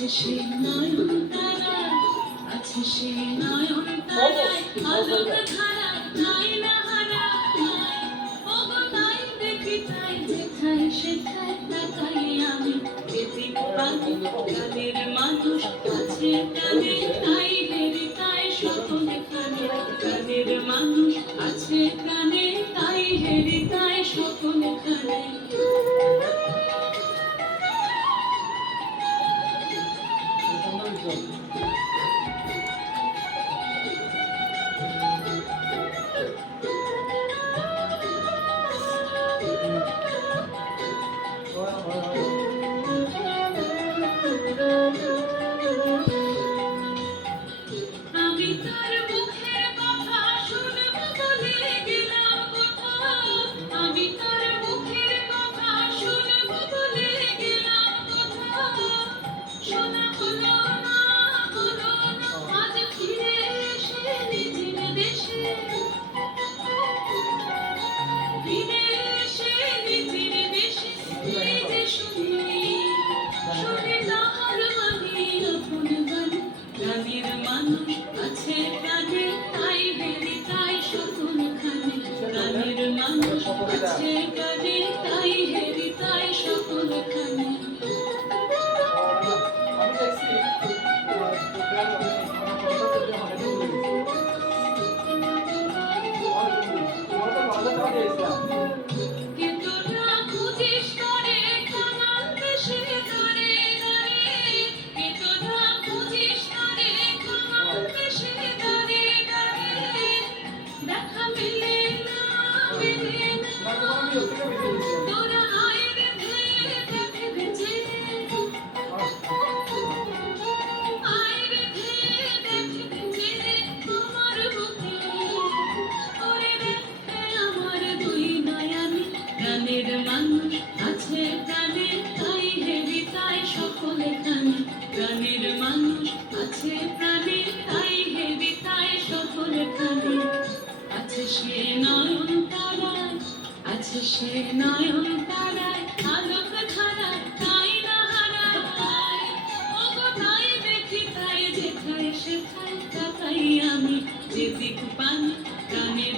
আছে সে নয়ন তারায়, আছে সে নয়ন তারায়, আলোক ধারায় নাই না হারায়। ওগো তাই দেখি তাই যেথায় সেথায় তাকাই আমি, যেদিক পানি প্রাণের মানুষ আছে প্রাণে তাই হেরি তাই সকলে খানে। প্রাণের মানুষ আছে প্রাণে তাই হেরি তাই সকলে খানে। আমি তার মুখের কথা শুনব বলে গেলাম কোথাও, আমি তার মুখের কথা শুনব বলে গেলাম কোথাও। শোনা হলো না, হলো না, আজ ফিরে এসে নিজের দেশে, ফিরে এসে নিজের দেশে। এই যে শুনি, শুনি তাহার মানে আপন গানে। প্রাণের মানুষ আছে প্রাণে তাই হেরি তাই সকল খানে। প্রাণের মানুষ আছে প্রাণে তাই হেরি তাই সকল খানে। কেতরা খুঁজিস করে কানান দেশে দাঁড়ে দাঁড়ে, কেতরা খুঁজিস করে কানান দেশে দাঁড়ে দাঁড়ে। দেখা মেলে না, মেলে না, তোরা আয় রে ধেয়ে দেখে বেঁচে, আয় রে ধেয়ে দেখে বেঁচে আমার বুকে। ওরে দেখে আমার দুই নয়নে, প্রাণের মানুষ আছে প্রাণে তাই হেরি তাই সকলে খানে। প্রাণের মানুষ আছে প্রাণে তাই হেরি তাই সকলে খানে। আছে সে নয়ন তারায়, আছে সে নয়ন তারায়, আলোক ধারায় তাই না হারায়। ওগো তাই দেখি তাই যেথায় সেথায় তাকাই আমি, যেদিক পানি প্রাণের